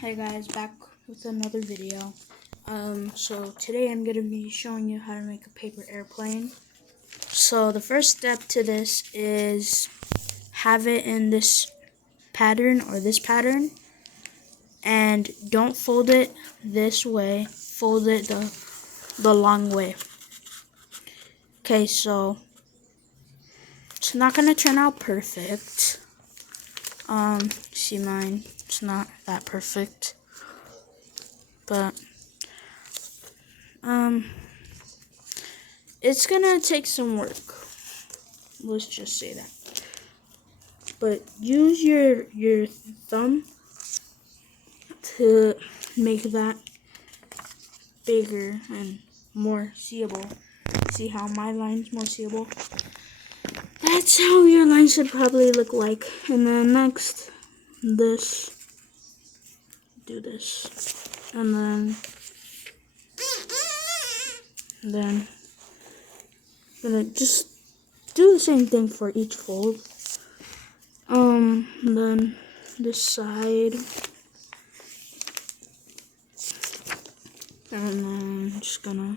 Hey guys, back with another video. So today I'm gonna be showing you how to make a paper airplane. So the first step to this is have it in this pattern or this pattern, and don't fold it this way. Fold it the long way. Okay, so it's not gonna turn out perfect. See mine, it's not that perfect, but it's gonna take some work. Let's just say that. But use your thumb to make that bigger and more seeable. See how my line's more seeable? That's how your line should probably look like. And then next, this. Do this. And then gonna just do the same thing for each fold. Then this side. And then just gonna,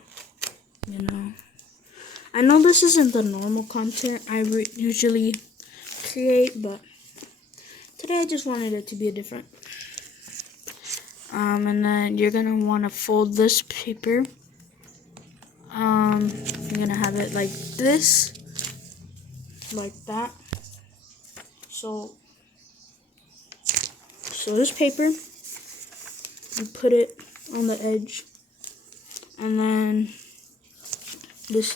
I know this isn't the normal content I usually create, but today I just wanted it to be different. And then you're gonna want to fold this paper. You're gonna have it like this, like that. So this paper, you put it on the edge, and then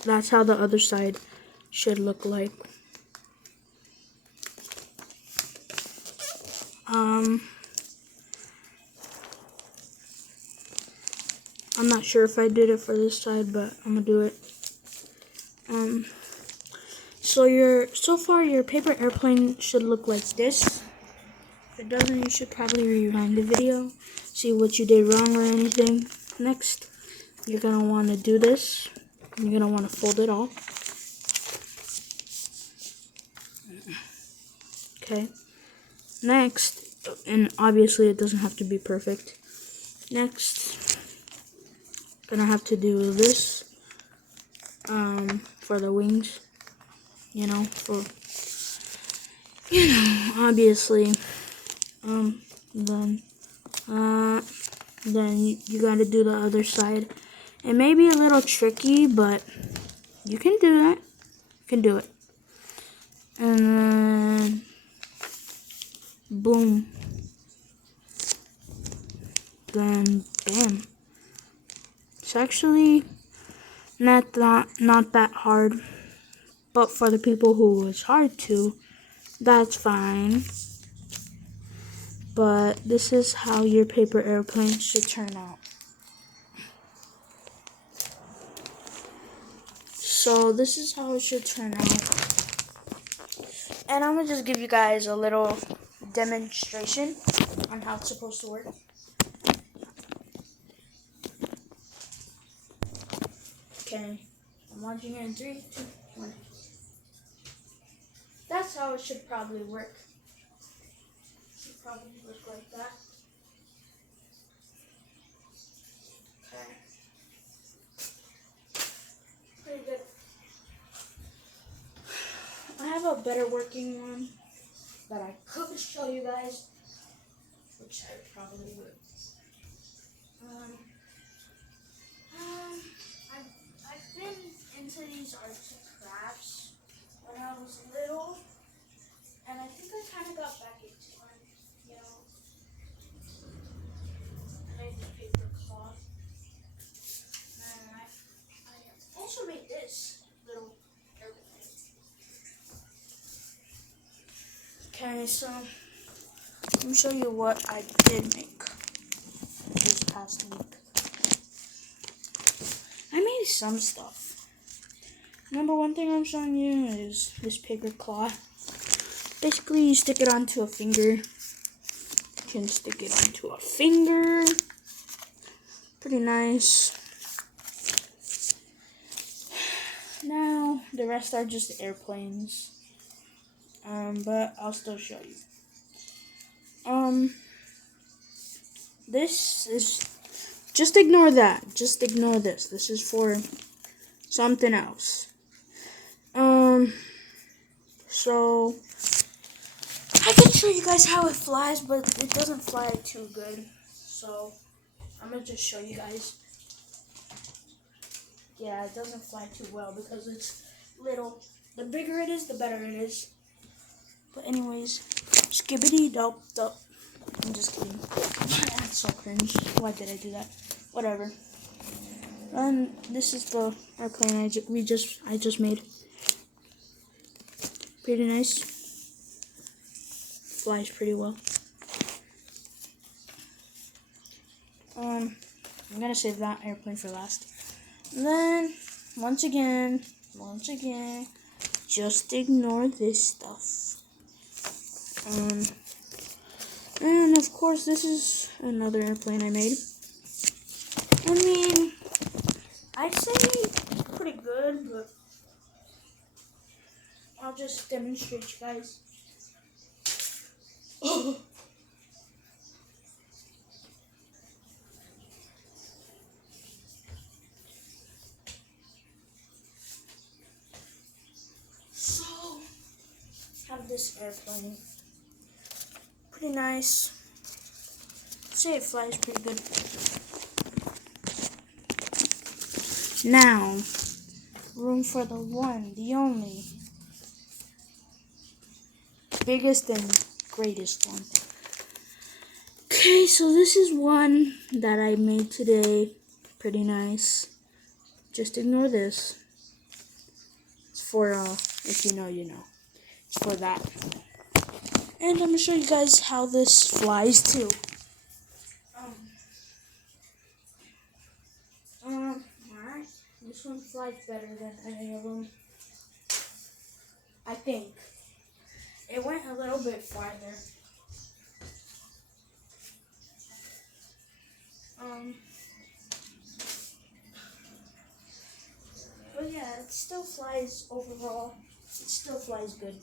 that's how the other side should look like. I'm not sure if I did it for this side, but I'm gonna do it. So far your paper airplane should look like this. If it doesn't, you should probably rewind the video, see what you did wrong or anything. Next, you're gonna want to do this. You're gonna want to fold it all. Okay. Next, and obviously it doesn't have to be perfect. Next, gonna have to do this for the wings. Obviously. Then you gotta do the other side. It may be a little tricky, but you can do that. You can do it. And then, boom. Then, bam. It's actually not that hard. But for the people who it's hard to, that's fine. But this is how your paper airplane should turn out. So this is how it should turn out. And I'm gonna just give you guys a little demonstration on how it's supposed to work. Okay, I'm watching it in 3, 2, 1. That's how it should probably work. It should probably look like that. Okay. Pretty good. I have a better working one that I could show you guys, which I probably would. I've been into these arts and crafts when I was little, and I think I kind of got back into it, I made the paper cloth, and I also made this little airplane. Okay, so let me show you what I did make this past week. I made some stuff. Number one thing I'm showing you is this paper cloth. Basically, you stick it onto a finger. You can stick it onto a finger. Pretty nice. Now, the rest are just airplanes. But I'll still show you. this is, just ignore that. Just ignore this. This is for something else. So I can show you guys how it flies, but it doesn't fly too good. So I'm gonna just show you guys. Yeah, it doesn't fly too well because it's little. The bigger it is, the better it is. But anyways, skibbity dope dope. I'm just kidding. That's so cringe. Why did I do that? Whatever. And this is the airplane I just made. Pretty nice. Flies pretty well. I'm gonna save that airplane for last. And then once again, just ignore this stuff. And of course, this is another airplane I made. I mean, I'd say pretty good, but I'll just demonstrate you guys. So, have this airplane. Pretty nice. I'd say it flies pretty good. Now, room for the one, the only, biggest and greatest one. Okay, so this is one that I made today. Pretty nice. Just ignore this. It's for, if you know, you know. It's for that. And I'm gonna show you guys how this flies too. Alright. This one flies better than any of them. I think. It went a little bit farther. But yeah, it still flies overall. It still flies good.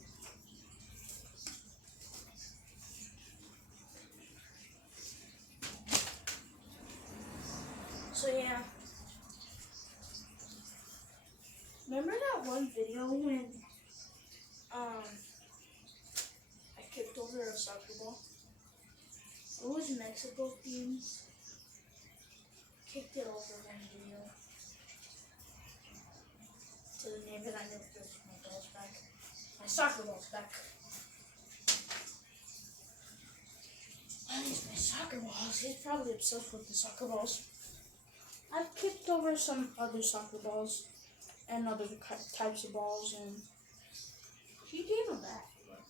So yeah. Remember that one video when I kicked over a soccer ball? It was Mexico themed. Kicked it over one video. To the neighbor that never gives my balls back. My soccer balls back. At least my soccer balls. He's probably obsessed with the soccer balls. I've kicked over some other soccer balls and other types of balls, and he gave them back. But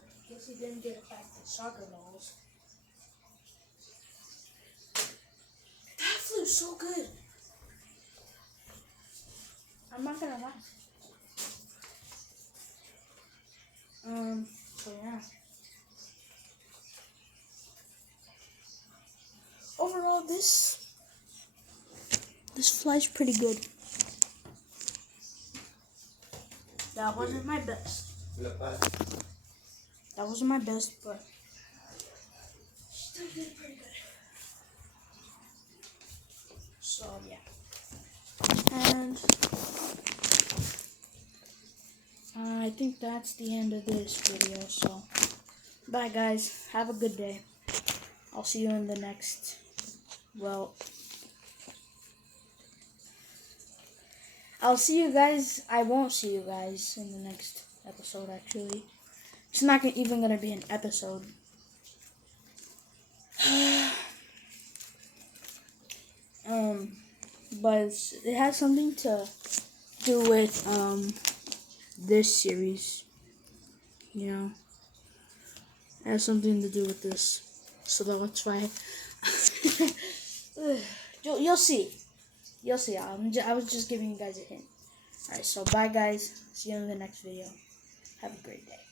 I guess he didn't get back the soccer balls. That flew so good. I'm not gonna lie. So yeah. Overall, this flies pretty good. That wasn't my best. That wasn't my best, but still did pretty good. So yeah. And I think that's the end of this video. So bye guys. Have a good day. I'll see you in the next, well, I'll see you guys. I won't see you guys in the next episode, actually. It's not even going to be an episode. But it has something to do with, this series. You know? It has something to do with this. So that's why. You'll see. You'll see. I was just giving you guys a hint. Alright, so bye guys. See you in the next video. Have a great day.